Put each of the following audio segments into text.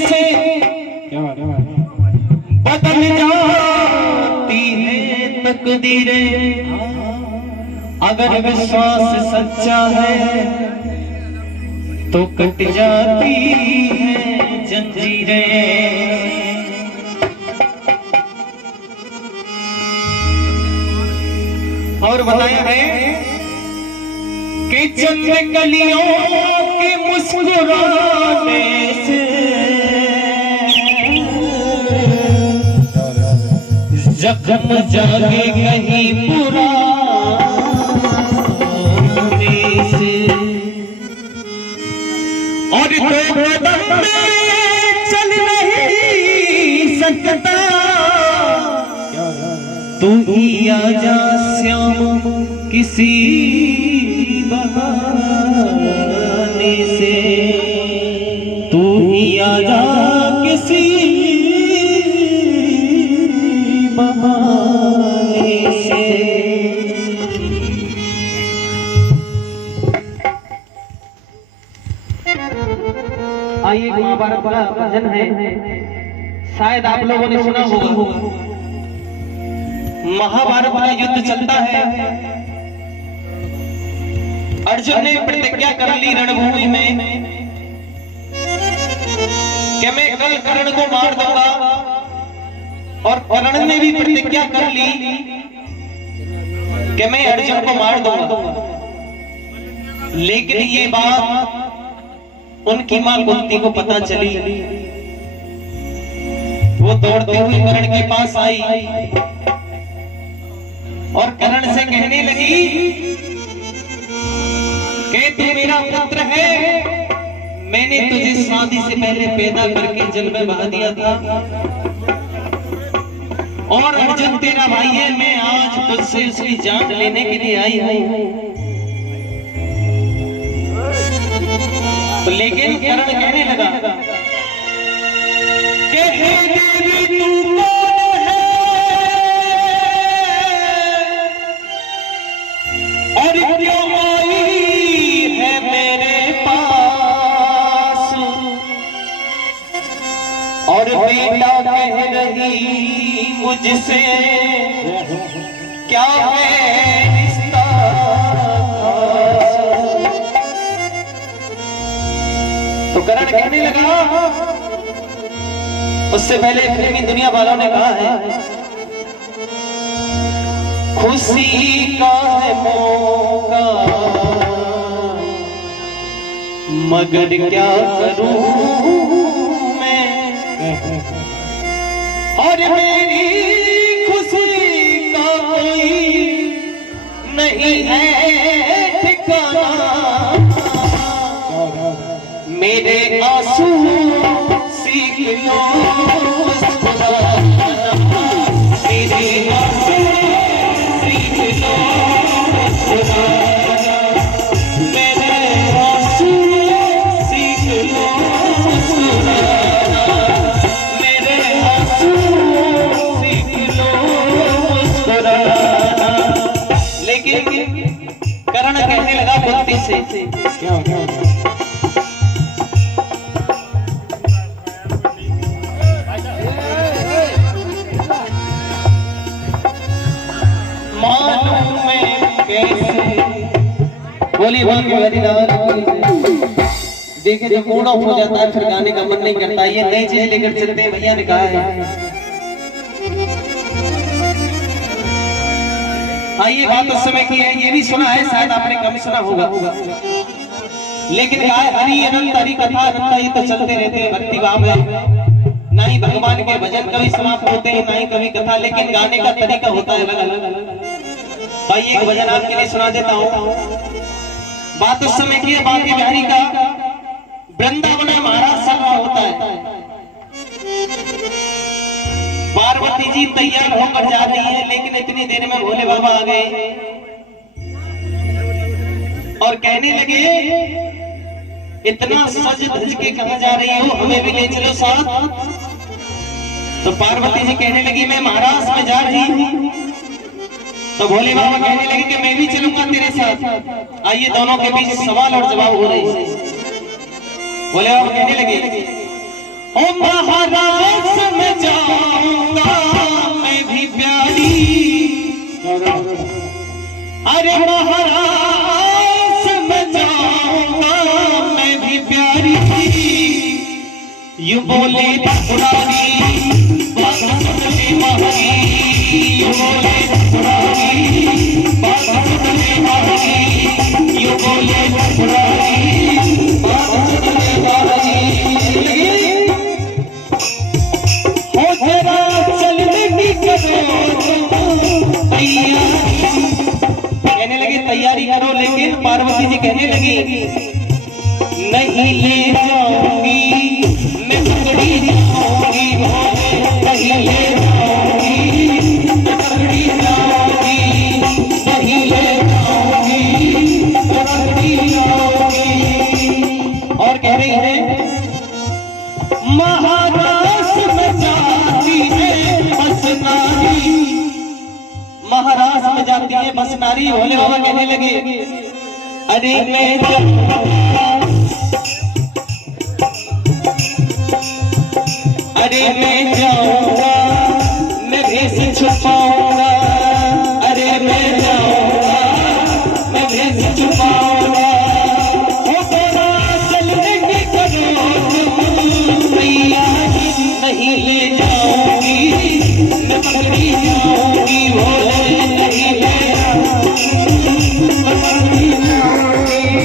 से बदल जाती है तकदीरें, अगर विश्वास सच्चा है तो कट जाती है जंजीरें। और बताया है कि चंद कलियों के मुस्कुराने से जख्म जागे कहीं पुराने से, और तो कदम में चल नहीं सकता, तू ही आजा श्याम किसी बहाने से, तू ही आजा किसी बहाने से। आइए महाभारत का भजन है, शायद आप लोगों ने सुना होगा। महाभारत का युद्ध चलता है, अर्जुन ने प्रतिज्ञा कर ली रणभूमि में कि मैं कल कर्ण को मार दूंगा, और कर्ण ने भी प्रतिज्ञा कर ली कि मैं अर्जुन को मार दूंगा। लेकिन ये बात उनकी मां कुंती को पता चली, वो दौड़ते हुए कर्ण के पास आई और कर्ण से कहने लगी कि तू मेरा पुत्र है, मैंने तुझे शादी से पहले पैदा करके जल में बहा दिया था, और अर्जुन तेरा भाई है, मैं आज तुझसे उसकी जान लेने के लिए आई हूं। तो लेकिन कर्ण कहने लगा कि हे देवी तू कौन है, और क्यों आई है मेरे पास, और बेटा कह रही मुझसे क्या है रिश्ता। तो कर्ण कहने लगा, उससे पहले फिल्मी दुनिया वालों ने कहा है, खुशी का है मौका मगर क्या करूं मैं, और मेरी खुशी का कोई नहीं है ठिकाना, मेरे आंसू सीख लो मुस्कुराना, मेरे आंसू सीख लो मुस्कुराना, मेरे आंसू सीख लो मुस्कुराना, मेरे आंसू सीख लो मुस्कुराना। लेकिन कर्ण कहने लगा कुंती से, क्या बोली देखे जब मूड ऑफ हो जाता है फिर गाने का मन नहीं करता, ये नई चीज लेकर चलते हैं भैया ने कहा है। ये बात उस समय की है, ये भी सुना है, शायद आपने कम सुना होगा, लेकिन कहा है हरि अनंत हरि कथा अनंत, ये तो चलते रहते हैं भक्ति भाव में, ना ही भगवान के भजन कभी समाप्त होते हैं, ना ही कभी कथा, लेकिन गाने का तरीका होता है अलग अलग। भाई एक भजन आपके लिए सुना देता हूँ। बात उस समय की है, बांके बिहारी का वृंदावन महाराज चल रहा होता है, पार्वती जी तैयार होकर जा रही है, लेकिन इतनी देर में भोले बाबा आ गए और कहने लगे इतना सज धज के कहां जा रही हो, हमें भी ले चलो साथ। तो पार्वती जी कहने लगी मैं महाराज में जा रही हूं, तो भोले बाबा कहने लगे कि मैं भी चलूंगा तेरे साथ। आइए दोनों के बीच सवाल और जवाब हो रही है। भोले बाबा कहने लगे, ओ महाराज मैं जाऊंगा मैं भी प्यारी, अरे महाराज मैं जाऊंगा मैं भी प्यारी, यू बोले पुरानी बात सुन ले महारी, यू बोले पुरानी बात सुन ले महारी, यू बोले पुरानी बात सुन ले महारी। हो जरा चलने की करो कहने लगे तैयारी करो, लेकिन पार्वती जी कहने लगी नहीं ले जाऊंगी मैं पकड़ी जाऊंगी, नहीं ले जाऊंगी मैं पकड़ी जाऊंगी, नहीं ले जाऊंगी मैं पकड़ी जाऊंगी। और कह रही है महाराष्ट्र में जाती है बस नारी, महाराष्ट्र में जाती है बस नारी। भोले बाबा कहने लगे अरे मैं अरे मैं जाऊंगा मैं भेष छुपाऊंगा, अरे मैं जाऊंगा मैं भेष छुपाऊंगा, हो तेरा चलने की करो भैया, नहीं ले जाऊंगी मैं पकड़ी जाऊंगी, भोले नहीं ले जाऊंगी मैं पकड़ी जाऊंगी।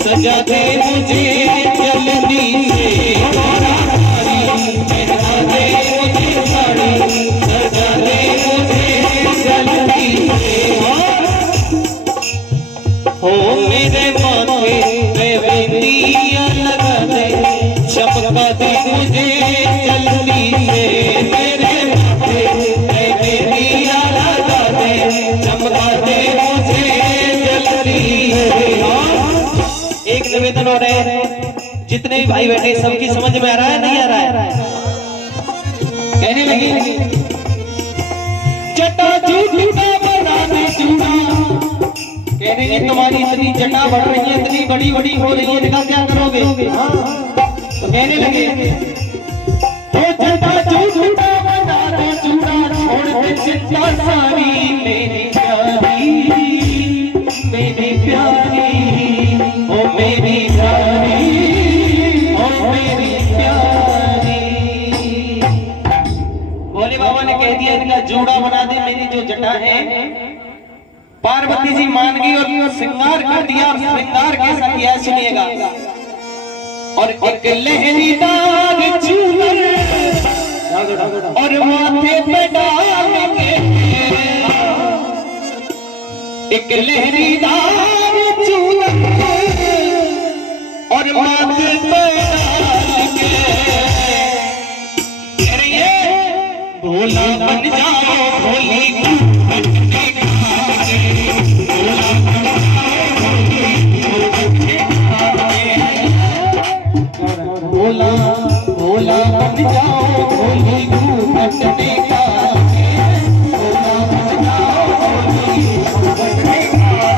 सजा दे मुझे जल्दी से पहना दे मुझे साड़ी, सजा दे मुझे जल्दी से, हो मेरे माथे पे बिंदियां लगा दे, चमका दे मुझे जल्दी से, मेरे माथे पे बिंदियां लगा दे, चमका दे मुझे जल्दी से। एक निवेदन हो रहे हैं, जितने भी भाई बैठे सबकी समझ में आ रहा है नहीं आ रहा है? कहने लगी जटा जूड़ा बना दे जूड़ा, कह रही है तुम्हारी इतनी जटा बढ़ रही है, इतनी बड़ी बड़ी हो रही है, इनका क्या करोगे? तो कहने लगे तो जटा जूड़ा बना दे जूड़ा, छोड़ दे चिंता सारी मेरी प्यारी, मेरी प्यारी, ओ मेरी प्यारी, ओ मेरी प्यारी। भोले बाबा ने कह दिया इनका जूड़ा बना दे, मेरी जो जटा है। पार्वती जी मान गई और श्रृंगार कर दिया। और श्रृंगार कैसा किया सुनिएगा। और एक लहरीदार चूनर और माथे पे डाल के, एक लहरीदार चूनर और माथे पे डाल के, अरे भोला बन जाओ भोली, भोला भोला बन जाओ भोली घूमने का, भोला बन जाओ भोली घूमने का,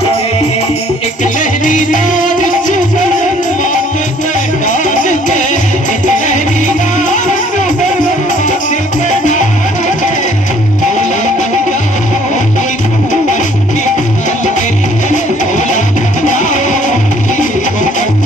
एक लहरीदार चूनर माथे पे डाल के, एक लहरीदार चूनर माथे पे डाल के, भोला बन जाओ भोली घूमने का, भोला बन जाओ भोली घूमने का।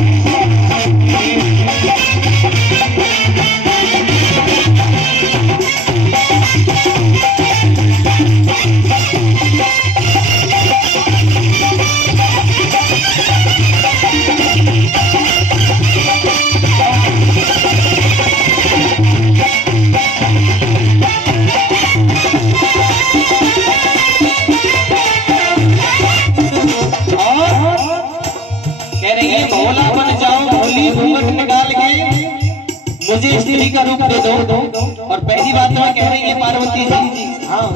दे दो। और पहली बात तो कह रही है पार्वती जी, हाँ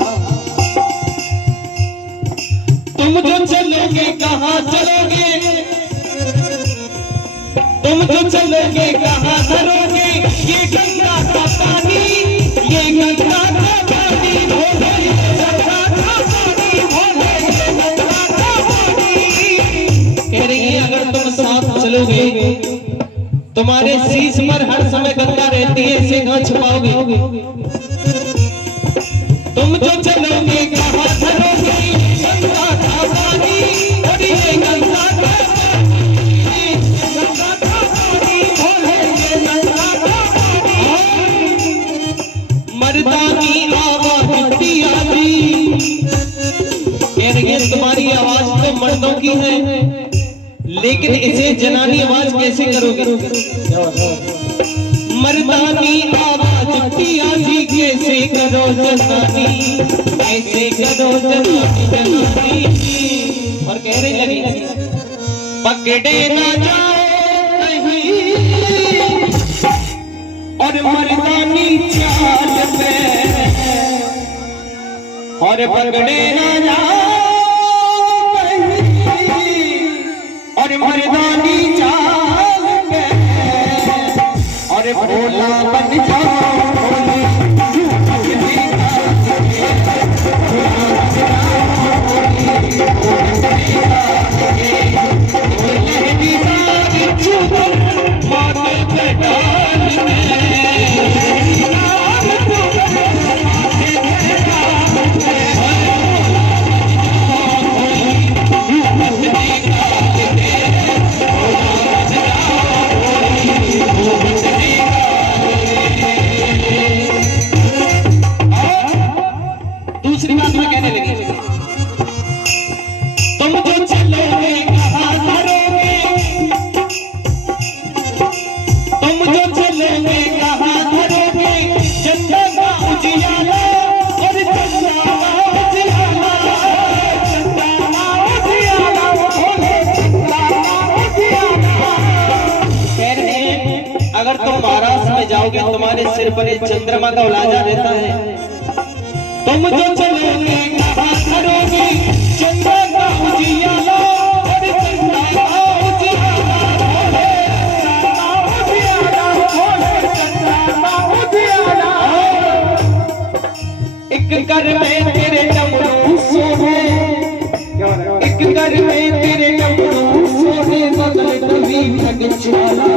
तुम जो चलोगे कहाँ चलोगे, तुम जो चलोगे कहाँ चलोगे, ये गंगा का पानी, ये गंगा का पानी भोले, ये गंगा का पानी भोले, ये गंगा का पानी। कह रही है अगर तुम साथ चलोगे, तुम्हारे शीश पर हर समय गंगा रहती है, इसे कहाँ छुपाओगे। तुम जो चलोगे कहाँ चलोगे, गंगा का पानी और ये गंगा का पानी, गंगा का पानी भोले, ये गंगा का पानी। मर्दानी आवाज पियाली, कह रही है तुम्हारी आवाज तो मर्दों की है, लेकिन इसे जनानी आवाज कैसे करोगे। मर्दानी आवाज पियाली कैसे करो जनानी, कैसे करो जनानी जनानी। और कह रही लगी पकड़े ना जाओ कहीं, और मर्दानी चाल पे, और पकड़े ना जाओ और मर्दानी चाल पे, और भोला बन जाओ जाओगे, तुम्हारे सिर पर एक चंद्रमा का उलाजा रहता है। तुम जो चलोगे कहाँ करोगे, चंद्रमा का उजियाला और चंद्रमा का उजियाला भोले, चंद्रमा का उजियाला। एक घर में तेरे डमरू सोने, एक घर में तेरे डमरू सोने, बगल कभी मृगशाला,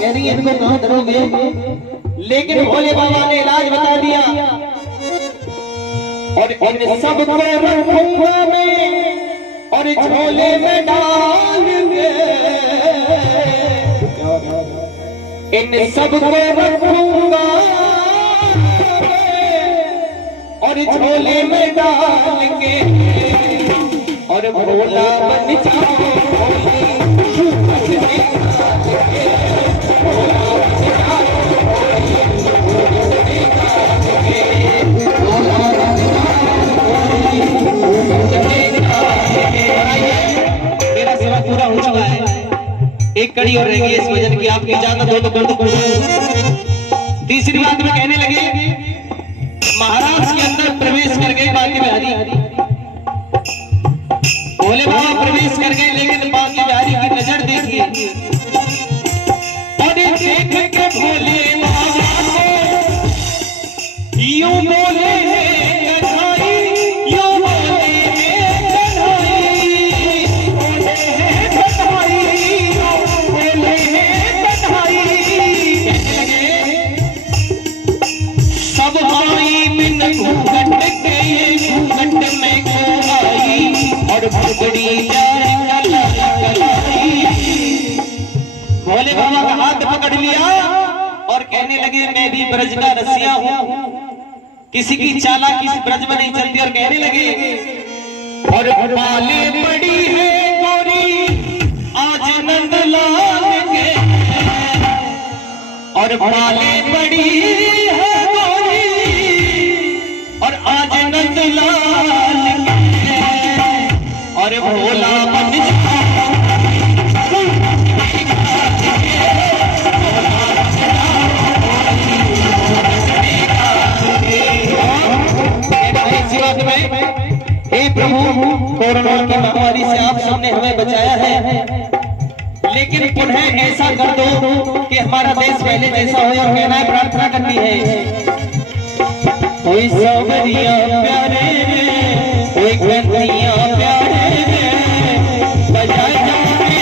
यानी इनको कहाँ धरोगे। लेकिन भोले बाबा ने इलाज बता दिया, और इन सबको रखूंगा मैं और झोले में डालेंगे, इन सबको रखूंगा और झोले में डालेंगे, और भोला बन जाओ। मेरा सेवा पूरा हो चुका है, एक कड़ी और रहेगी इस भजन की, आपकी इजाजत हो तो कर दो। तीसरी बात में कहने लगे, महाराज के अंदर प्रवेश कर गए बाकी बिहारी, भोले बाबा प्रवेश कर गए, लेकिन बाकी बिहारी की नजर देखिए, और देख के भोले बाबा को यूं बोले कन्हई, यूं बोले कन्हई, बोले कन्हई, बोले कन्हई। सब आई बिन घूंघट के, ये घूंघट में को आई, और भगड़ी जाए कलाई। भोले बाबा का हाथ पकड़ लिया और कहने लगे मैं भी ब्रज का रसिया हूँ, किसी की चालाकी किसी ब्रज में नहीं चलती। और कहने लगे और पाले पड़ी है गोरी आज नंदलाल के, और पाले पड़ी है गोरी और आज नंदलाल के, और भोला बन जा। कोरोना की महामारी से आप सबने हमें बचाया है, लेकिन पुनः ऐसा कर दो कि हमारा देश पहले जैसा हो। और कहना है, प्रार्थना करनी है, कोई सावरिया प्यारे कोई कन्हैया प्यारे बजाए जाने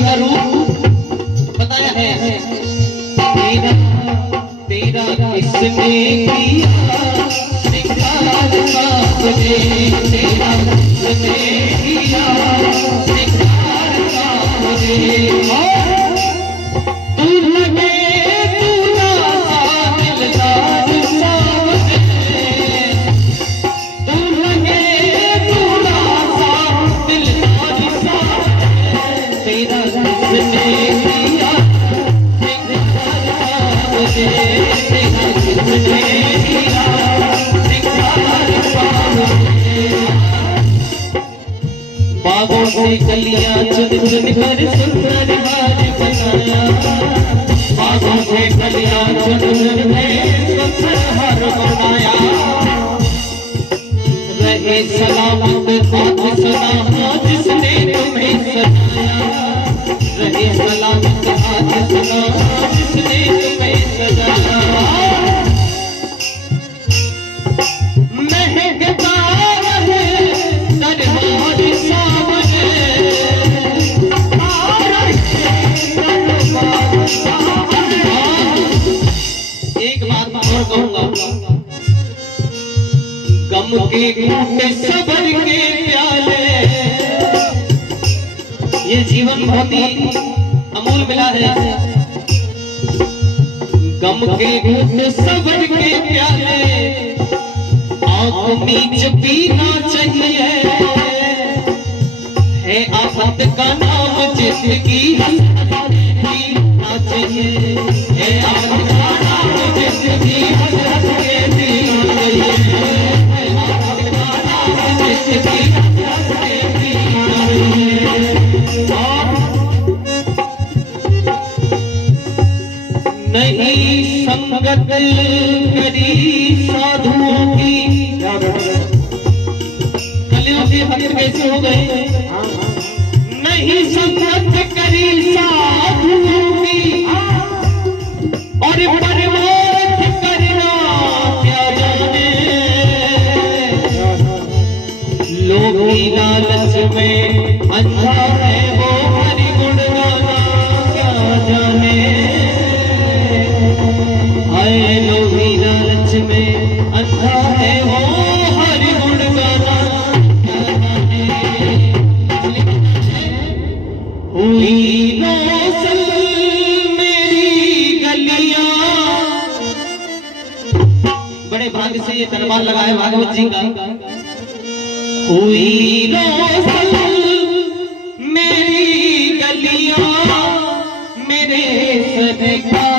का रूप बताया है। तेरा तेरा किसने किया सिंगार बाबरे, तेरा किसने किया सिंगार बाबरे। तू लगे तू ना दिलदार सावरे, तू लगे तू ना दिलदार सावरे। तेरा किसने किया सिंगार बाबरे, तेरा किसने किया सिंगार बाबरे। बागों से कलियां चुन चुन कर सुंदर हार बनाया, बागों से कलियां चुन चुन कर सुंदर हार बनाया। रहे सलामत हाथ सुना जिसने तुम्हें सजाया, रहे सलामत हाथ सुना जिसने तुम्हें सजाया। महकता रहे दरबार सामने, एक बात और कहूंगा, गम के घूंटे सबर के प्याले, ये जीवन बहुत ही अमूल मिला है। गम के घूंटे सबर के प्याले, आंख मीच पीना चाहिए, है आफत का नाम जिंदगी पीना चाहिए, है आफत का नाम जिंदगी हसरत के पीना चाहिए, है आफत का नाम जिंदगी हसरत के पीना चाहिए। नहीं संगत करी साधुओं की, कलियों के भक्त कैसे हो गए। नहीं संगत करी साधुओं की, और परमार्थ करना क्या जाने। लोग की लालच में अंधा है वो हरि गुण गाना क्या जाने। आए लोग की लालच में अंधा है वो हरि गुण गाना क्या जाने। हुई रोशन मेरी गलियां, बड़े भाग्य से ये दरबार लगा है भागवत जी का। हुई रोशन मेरी गलियां, मेरे सरकार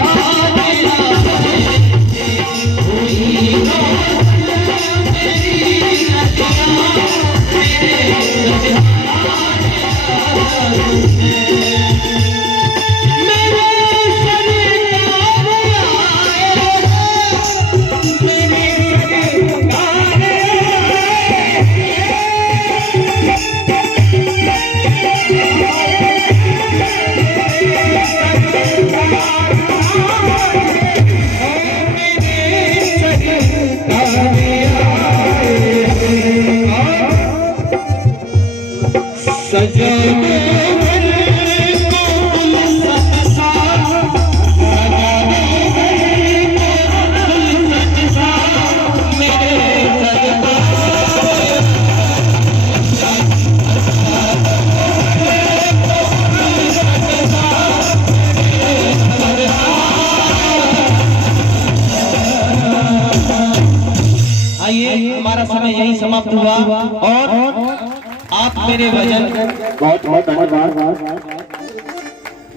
हुई रोशन मेरी गलियां, मेरे सरकार समाप्त हुआ और आप मेरे भजन बहुत बहुत धन्यवाद।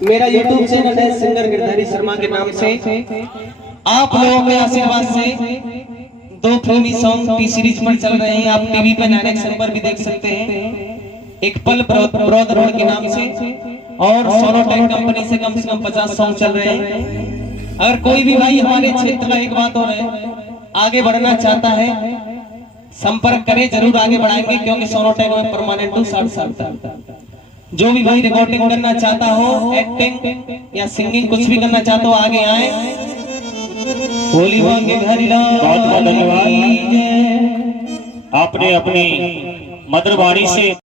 मेरा YouTube चैनल है सिंगर गिरधारी शर्मा के नाम से। आप लोगों के आशीर्वाद से 2 फिल्मी सॉन्ग टी सीरीज पर चल रहे हैं। आप टीवी पर डायरेक्शन पर भी देख सकते हैं। एक पल ब्रदरहुड के नाम से और सोनोटेक कंपनी से कम 50 सॉन्ग चल रहे हैं। अगर कोई भी भाई हमारे क्षेत्र का एक बात और है, आगे बढ़ना चाहता है, संपर्क करें, जरूर आगे बढ़ाएंगे, क्योंकि सोनोटेक में परमानेंट हूँ 60 साल तक। जो भी भाई रिकॉर्डिंग करना चाहता हो, एक्टिंग या सिंगिंग कुछ भी करना चाहता हो, आगे आए। होली वांगे हरिलाल। बहुत बहुत धन्यवाद। आपने अपनी मधुर वाणी से